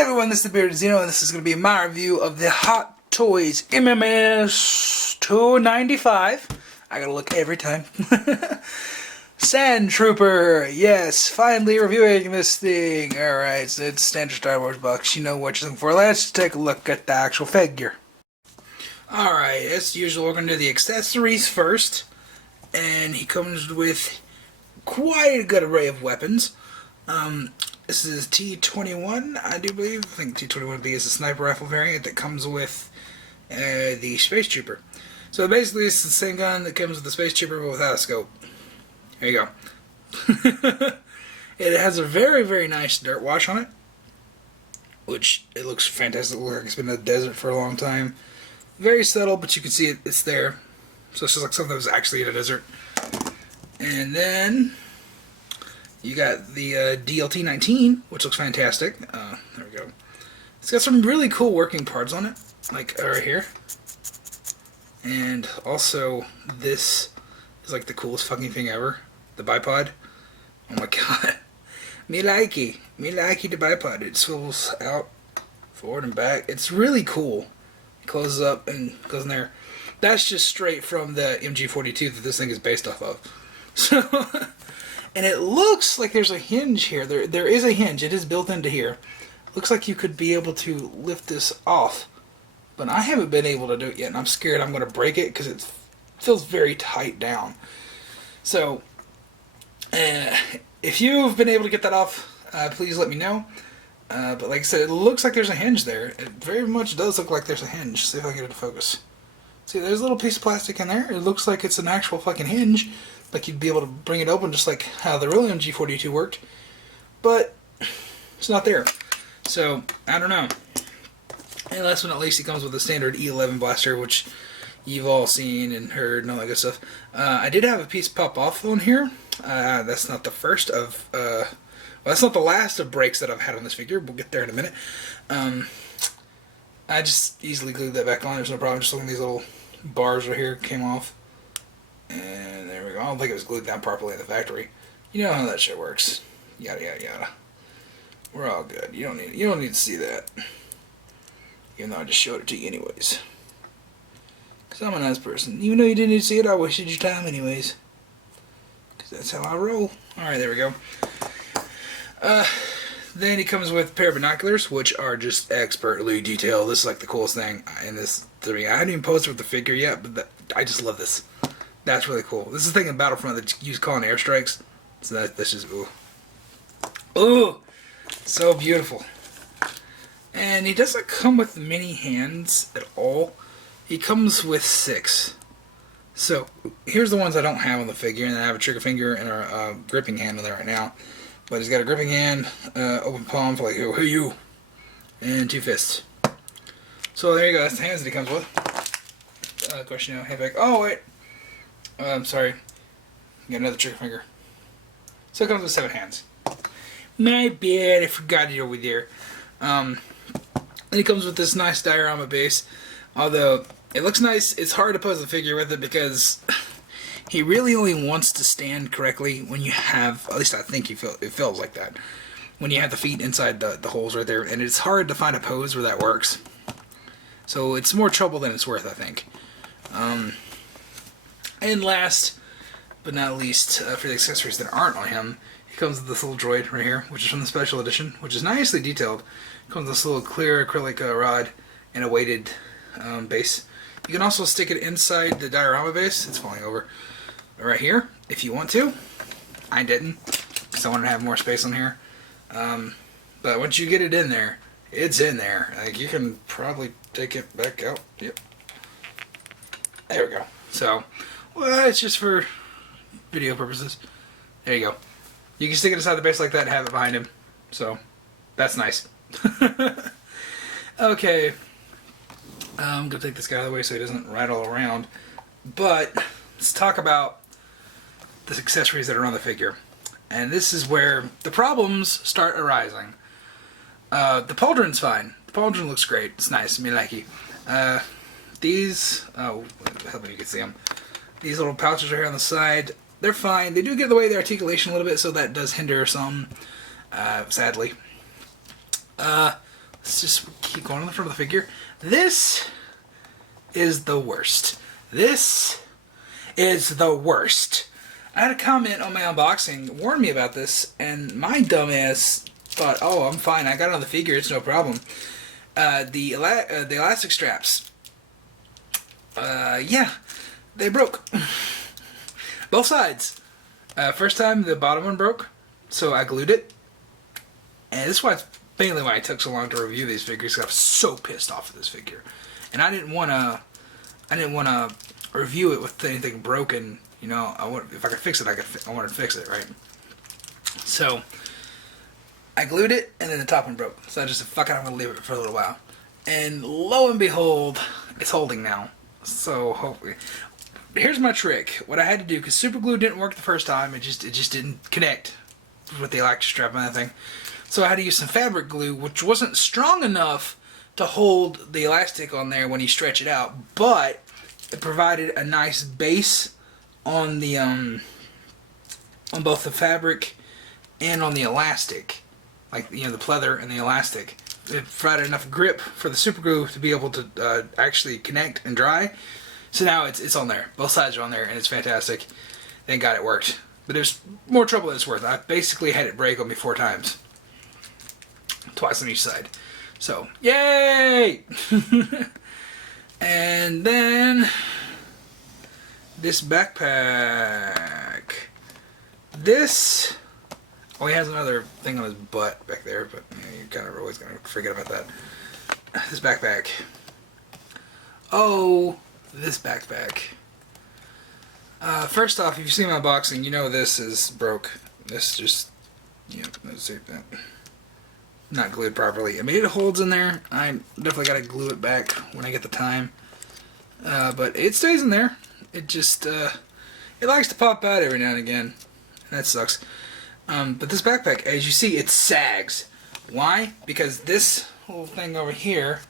Hey everyone, this is the Bearded Zeno, and this is going to be my review of the Hot Toys MMS 295. I gotta look every time. Sandtrooper, yes, finally reviewing this thing. Alright, so it's standard Star Wars box. You know what you're looking for. Let's take a look at the actual figure. Alright, as usual, we're going to do the accessories first. And he comes with quite a good array of weapons. This is T21, I do believe. I think T21B is a sniper rifle variant that comes with the Space Trooper. So basically it's the same gun that comes with the Space Trooper but without a scope. There you go. It has a very, very nice dirt wash on it, which it looks fantastic. It looks like it's been in the desert for a long time. Very subtle, but you can see it's there. So it's just like something that was actually in a desert. And then you got the DLT-19, which looks fantastic. There we go. It's got some really cool working parts on it, like right here. And also, this is like the coolest fucking thing ever. The Bipod. Oh my god. Me likey the Bipod. It swivels out, forward and back. It's really cool. It closes up and goes in there. That's just straight from the MG42 that this thing is based off of. So, and it looks like there's a hinge here. There is a hinge. It is built into here. Looks like you could be able to lift this off. But I haven't been able to do it yet, and I'm scared I'm going to break it because it feels very tight down. So, if you've been able to get that off, please let me know. But like I said, it looks like there's a hinge there. It very much does look like there's a hinge. See if I can get it to focus. See, there's a little piece of plastic in there. It looks like it's an actual fucking hinge. Like you'd be able to bring it open just like how the real MG42 worked. But it's not there. So, I don't know. And last but not least, it comes with a standard E11 blaster, which you've all seen and heard and all that good stuff. I did have a piece pop off on here. That's not the first of... well, that's not the last of breaks that I've had on this figure. We'll get there in a minute. I just easily glued that back on. There's no problem. Just looking at these little bars right here came off. And there we go. I don't think it was glued down properly in the factory. You know how that shit works. Yada yada yada. We're all good. You don't need to see that. Even though I just showed it to you anyways. Because I'm a nice person. Even though you didn't need to see it, I wasted your time anyways. Because that's how I roll. Alright, there we go. Then he comes with a pair of binoculars, which are just expertly detailed. This is like the coolest thing in this. I haven't even posted with the figure yet, but I just love this. That's really cool. This is the thing in Battlefront that you use calling airstrikes. So that's just, ooh. Ooh! So beautiful. And he doesn't come with many hands at all. He comes with 6. So, here's the ones I don't have on the figure, and I have a trigger finger and a gripping hand on there right now. But he's got a gripping hand, open palm for like, oh, hey you, and 2 fists. So there you go, that's the hands that he comes with. Of course, you know, hand back. Oh, wait. I'm sorry. Got another trigger finger. So it comes with 7 hands. My bad, I forgot it over there. And he comes with this nice diorama base. Although, it looks nice, it's hard to pose the figure with it because he really only wants to stand correctly when you have, at least I think it feels like that, when you have the feet inside the holes right there. And it's hard to find a pose where that works. So it's more trouble than it's worth, I think. And last but not least, for the accessories that aren't on him, he comes with this little droid right here, which is from the special edition, which is nicely detailed. It comes with this little clear acrylic rod and a weighted base. You can also stick it inside the diorama base. It's falling over right here if you want to. I didn't, because I wanted to have more space on here. But once you get it in there, it's in there. Like, you can probably take it back out. Yep. There we go. So, well, it's just for video purposes. There you go. You can stick it inside the base like that and have it behind him. So, that's nice. Okay. I'm going to take this guy out of the way so he doesn't rattle around. But, let's talk about the accessories that are on the figure. And this is where the problems start arising. The Pauldron's fine. The Pauldron looks great. It's nice. Me like it. These, oh, I hope you can see them. These little pouches are here on the side. They're fine. They do get in the way of the articulation a little bit, so that does hinder some, sadly. let's just keep going on the front of the figure. This is the worst. This is the worst. I had a comment on my unboxing, warned me about this, and my dumbass thought, oh, I'm fine, I got it on the figure, it's no problem. The elastic straps, yeah, they broke. Both sides. First time, the bottom one broke, so I glued it. And this is why, mainly why it took so long to review these figures, because I was so pissed off of this figure. And I didn't want to review it with anything broken. You know, if I could fix it, I wanted to fix it, right? So I glued it, and then the top one broke. So I just said, fuck it, I'm going to leave it for a little while. And lo and behold, it's holding now. So hopefully. Here's my trick. What I had to do, because super glue didn't work the first time, it just didn't connect with the elastic strap and everything. So I had to use some fabric glue, which wasn't strong enough to hold the elastic on there when you stretch it out, but it provided a nice base on the on both the fabric and on the elastic, like, you know, the pleather and the elastic. It provided enough grip for the super glue to be able to actually connect and dry. So now it's on there. Both sides are on there, and it's fantastic. Thank God it worked. But there's more trouble than it's worth. I basically had it break on me 4 times. Twice on each side. So, yay! And then this backpack. This, oh, he has another thing on his butt back there, but yeah, you're kind of always going to forget about that. This backpack. Oh, this backpack. First off, if you've seen my unboxing, you know this is broke. This just, yeah, let's see that. Not glued properly. I mean, it holds in there. I definitely got to glue it back when I get the time. But it stays in there. It just, it likes to pop out every now and again. And that sucks. But this backpack, as you see, it sags. Why? Because this whole thing over here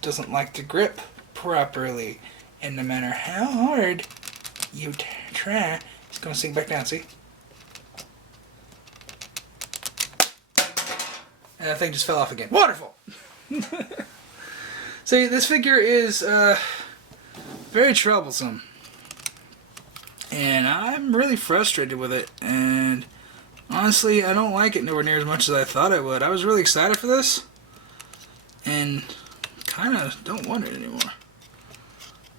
doesn't like to grip properly. And no matter how hard you try, it's going to sink back down, see? And that thing just fell off again. Wonderful! See, this figure is very troublesome. And I'm really frustrated with it. And honestly, I don't like it nowhere near as much as I thought I would. I was really excited for this. And kind of don't want it anymore.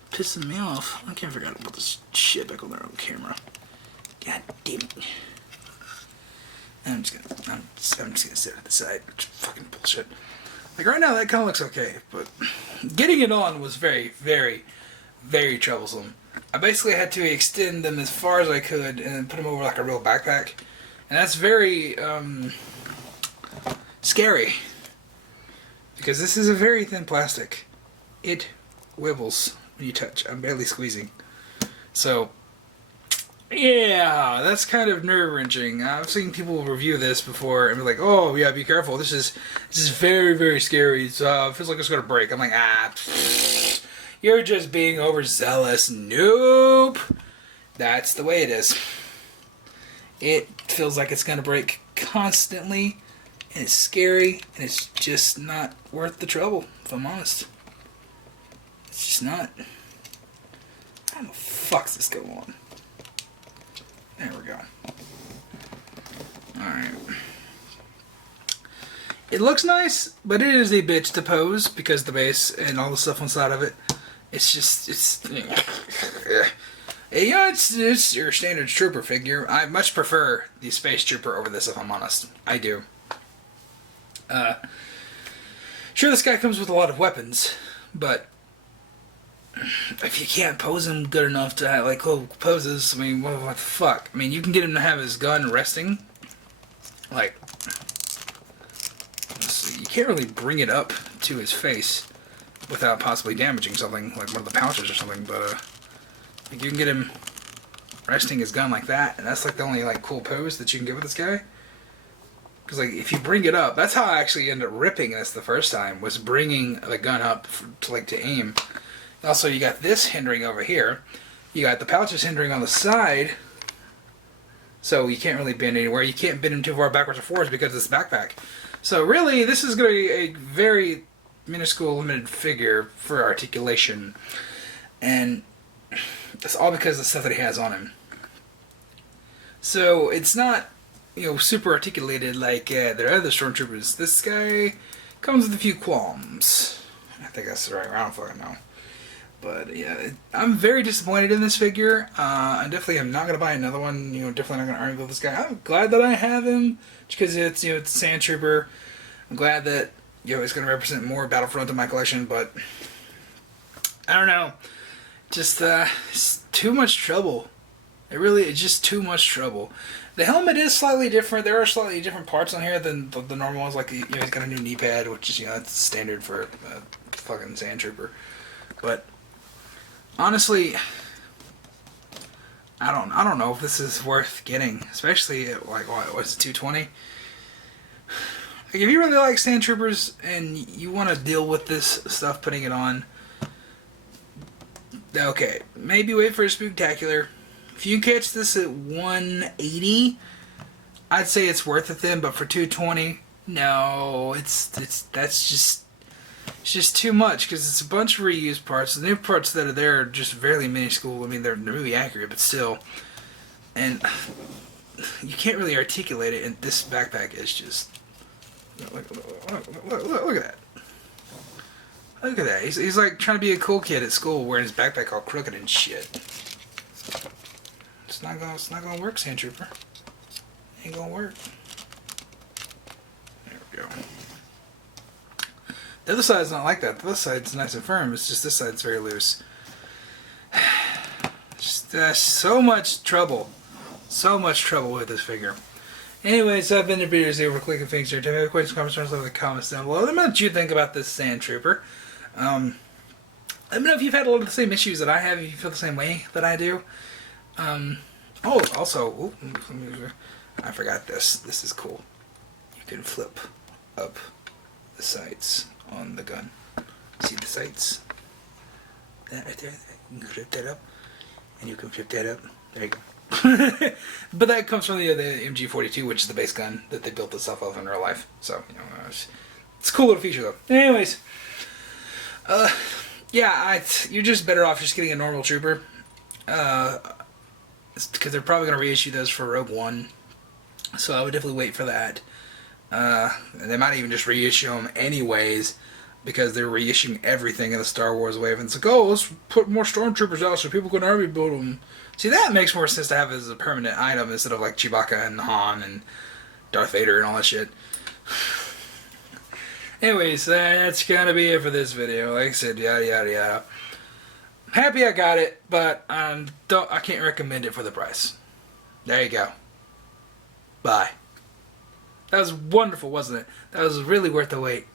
Pissing me off. I can't figure out how to put this shit back on there on camera. God damn it. I'm just gonna sit at the side. It's fucking bullshit. Like right now, that kind of looks okay, but getting it on was very, very, very troublesome. I basically had to extend them as far as I could and then put them over like a real backpack, and that's very scary because this is a very thin plastic. It wibbles when you touch. I'm barely squeezing, so. Yeah, that's kind of nerve-wracking. I've seen people review this before and be like, "Oh, yeah, be careful. This is very, very scary. It feels like it's gonna break." I'm like, you're just being overzealous. Nope. That's the way it is. It feels like it's gonna break constantly, and it's scary, and it's just not worth the trouble, if I'm honest. It's just not. How the fuck's this going on? There we go. Alright. It looks nice, but it is a bitch to pose because the base and all the stuff inside of it. It's just, it's your standard Trooper figure. I much prefer the Space Trooper over this, if I'm honest. I do. Sure, this guy comes with a lot of weapons, but if you can't pose him good enough to have, like, cool poses, I mean, what the fuck? I mean, you can get him to have his gun resting. Like, let's see, you can't really bring it up to his face without possibly damaging something, like one of the pouches or something, but, like, you can get him resting his gun like that, and that's, like, the only, like, cool pose that you can get with this guy. Because, like, if you bring it up, that's how I actually ended up ripping this the first time, was bringing the gun up to aim. Also, you got this hindering over here. You got the pouches hindering on the side. So you can't really bend anywhere. You can't bend them too far backwards or forwards because of this backpack. So really, this is going to be a very minuscule limited figure for articulation, and that's all because of the stuff that he has on him. So it's not, super articulated like their other stormtroopers. This guy comes with a few qualms. I think that's the right round for it now. But yeah, I'm very disappointed in this figure. I definitely am not going to buy another one. Definitely not going to argue with this guy. I'm glad that I have him because it's it's Sandtrooper. I'm glad that he's going to represent more Battlefront in my collection. But I don't know, just it's too much trouble. It's just too much trouble. The helmet is slightly different. There are slightly different parts on here than the normal ones. Like he's got a new knee pad, which is that's standard for fucking Sandtrooper. But honestly, I don't know if this is worth getting, especially at what's it, $220? Like, if you really like Sandtroopers and you want to deal with this stuff, putting it on, okay, maybe wait for a Spooktacular. If you catch this at $180, I'd say it's worth it then. But for $220, no, it's just too much because it's a bunch of reused parts. The new parts that are there are just fairly minuscule. I mean, they're really accurate, but still. And you can't really articulate it, and this backpack is just... Look at that. Look at that. He's like trying to be a cool kid at school wearing his backpack all crooked and shit. It's not gonna work, Sandtrooper. Ain't gonna work. There we go. The other side's not like that. The other side's nice and firm. It's just this side's very loose. Just so much trouble. So much trouble with this figure. Anyways, I've been the Beaters here. We're clicking things here. If you have questions, comments, leave in the comments down below. Let me know what you think about this Sandtrooper. Let me know if you've had a lot of the same issues that I have. If you feel the same way that I do. Also, I forgot this. This is cool. You can flip up the sights on the gun. See the sights? That right there. You can flip that up, and you can flip that up. There you go. But that comes from the MG42, which is the base gun that they built this stuff of in real life. So it's a cool little feature though. Anyways, yeah, you're just better off just getting a normal trooper. Because they're probably going to reissue those for Rogue One. So I would definitely wait for that. They might even just reissue them anyways, because they're reissuing everything in the Star Wars wave. And it's like, oh, let's put more Stormtroopers out so people can army build them. See, that makes more sense to have as a permanent item instead of like Chewbacca and Han and Darth Vader and all that shit. Anyways, that's gonna be it for this video. Like I said, yada yada yada. I'm happy I got it, but I can't recommend it for the price. There you go. Bye. That was wonderful, wasn't it? That was really worth the wait.